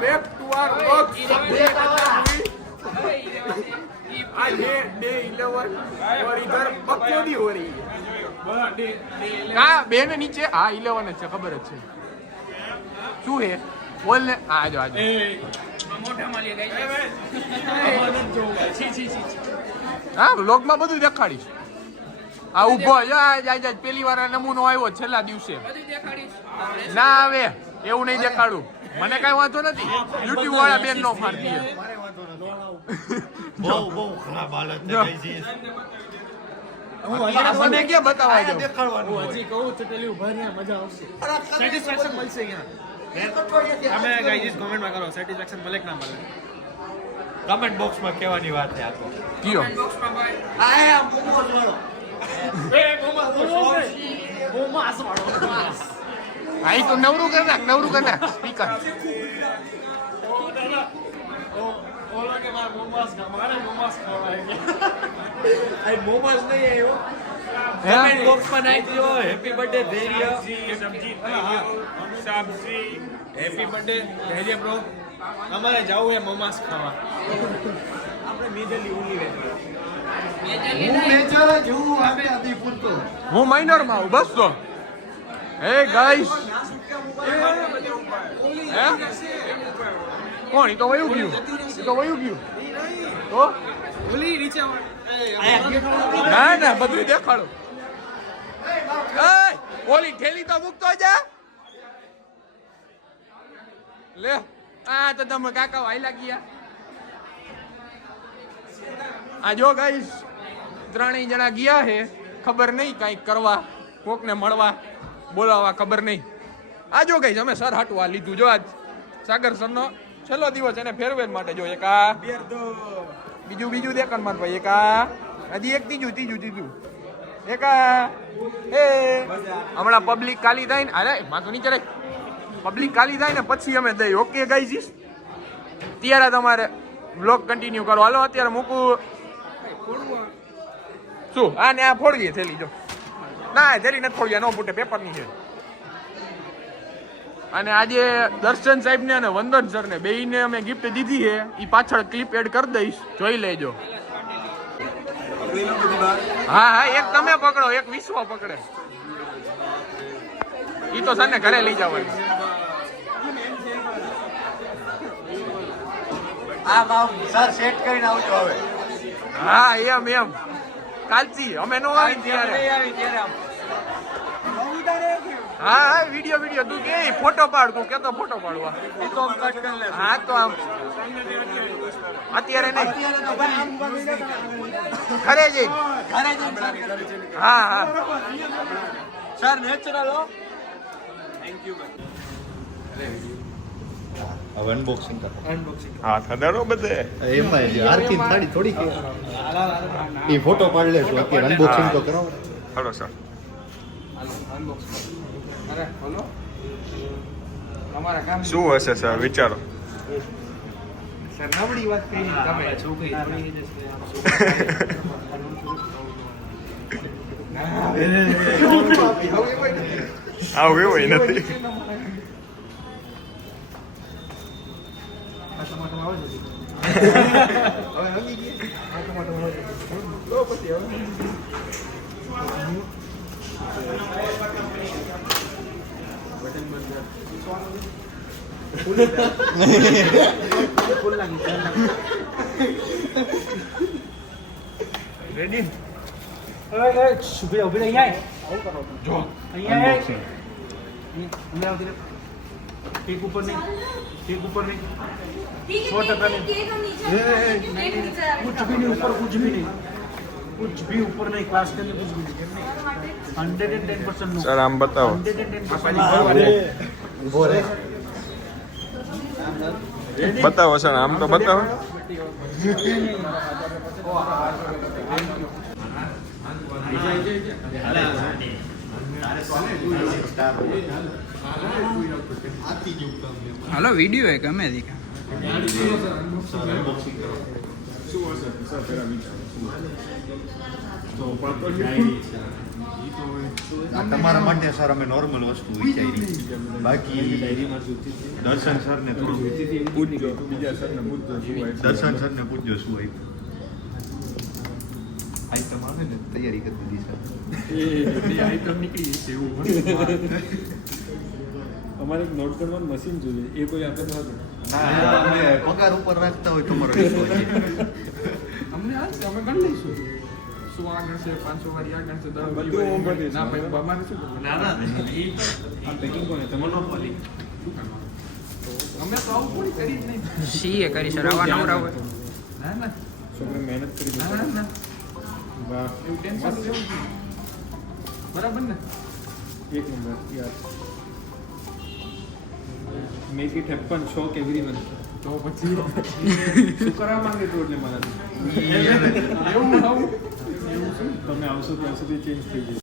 Back to R box आज day 11 और इधर बकचोदी हो रही है हाँ बेन नीचे हाँ 11 है खबर है शू है बोल ने आ जाओ हाँ व्लॉग में બધું દેખાડીશ આ ઊભો જાય પેલી વાર નમૂનો આવ્યો છેલ્લા દિવસે ના આવે એવું નહીં દેખાડું મને કઈ વાંધો નથી યુટ્યુબ વાળા બેન નો ફાડતી બહુ ખરાબ હાલત થઈ છે મને ક્યાં બતાવવા દો દેખાડવાનું હજી કહું તો પેલી ઉભા રહ્યા મજા આવશે સેટિસ્ફેક્શન મળશે અહીંયા અમે ગાઈસ કોમેન્ટમાં કરો સેટિસ્ફેક્શન મળે કે ના મળે કમેન્ટ બોક્સમાં કહેવાની વાત છે આ તો કયો આ મોમોસ વાળો અહીં તો નવરું કર નાખ સ્પીકર ઓલો કે મારે મોમોસ ખવડાવી આ મોમોસ નહીં આવ્યો હે કમેન્ટ બોક્સમાં નાખી દો હેપી બર્થડે ધૈર્ય સબ્જી હેપી બર્થડે ધૈર્ય બ્રો અમારે જવું છે મોમોસ ખાવા આપણે મીજલી ઉલી વેચવા હું મેચર જોઉં આપણે આધી પૂરતો હું માઇનર માં આવું બસ તો હે ગાઈસ હે કોણ ઈ તો વયું ગયું તો ઉલી નીચે ના ના બધું દેખાડો એ ઓલી ઠેલી તો મૂકતો જા લે આ તો તમે કાકા વાયલા ગયા આ જો ગાઈસ ત્રણેય જણા ગયા હે ખબર નહીં કાંઈક કરવા કોકને મળવા બોલાવવા ખબર નહીં આ જો ગાઈસ અમે સર હાટું આ લીધું જો આજ સાગર સરનો છેલ્લો દિવસ એને ફેરવેલ માટે જો એક આ બીજું દેખાડ માર ભાઈ એક આ હજી એક ત્રીજું એક આ એ હમણાં પબ્લિક કાલી થાય ને અરે માથું નીચે રાખ પબ્લિક કાલી થાય ને પછી અમે દઈ ઓકે ગાઈસ ત્યારે તમારે વ્લોગ કન્ટિન્યુ કરો હાલો અત્યારે મૂકું શું આ ને આ ફોડીએ થેલી જો ના થેલી નથી ફોડીએ નો ફૂટે પેપરની છે અને આજે દર્શન સાહેબ ને અને વંદન સર ને બેયને અમે ગિફ્ટ દીધી છે એ પાછળ ક્લિપ એડ કરી દઈશ જોઈ લેજો હા એક તમે પકડો એક વિશ્વ પકડે ઈ તો સર ને ઘરે લઈ જવાની આ બાપ સર સેટ કરીને આવજો હવે હા એમ કાલથી અમે નો આવી ત્યારે હા વિડીયો તું કે ફોટો પાડ તું કેતો ફોટો પાડવા હા તો આમ અત્યારે નહીં ઘરે જઈ હા સર નેચરલ હો હવે અનબોક્સિંગ કરો હા થદારો બધે એમાં આરતી થાળી થોડી કે એ ફોટો પાડી લેજો અત્યારે અનબોક્સિંગ તો કરાવો હલો સર શું હશે સર વિચારો નબળી વાત કરી તમે છોકરી આવું એવું નથી રેડી ઉભી અહીંયા જો અહીંયા કેક ઉપર નહીં 100% नहीं कुछ भी ऊपर नहीं क्लास के अंदर कुछ भी नहीं 110% नो सर आम बताओ 110% बताओ सर आम तो बताओ हेलो वीडियो है क्या मैं देखा આ તમારા માટે સર અમે નોર્મલ વસ્તુ વિચારી બાકી દર્શન સર ને થોડું દર્શન સર ને પૂછજો શું આપ્યું આઈટમ આવે ને તૈયારી કરી દીધી સર અમારે એક નોટ કરવાનું મશીન જોઈએ એ કોઈ આપે તો હતું ના અમે પગાર ઉપર રાખતા હોય તમારો વિશ્વાસ છે. અમને હાલશે અમે ગણ લઈશું શું આગળ છે 500 વાળી આગળ છે દર બધું હું ભરી દઈશ. ના ભાઈ અમારે શું કરવું? આ પેકિંગ કોને તમારો શું કરવાનું? અમે તો આવું પૂરી કરી જ નહીં સીએ કરી સર આવા નવરા હોય ના ના છોકરા મહેનત કરી ના ના ના વાહ એવું ટેન્શન લેવું જ નહીં. બરાબર ને એક નંબર યાર make it happen shock everyone તો પછી શું કરવા માંગે તું એટલે મારાથી એવું આવું તમે આવશો ત્યાં સુધી ચેન્જ થઈ જશે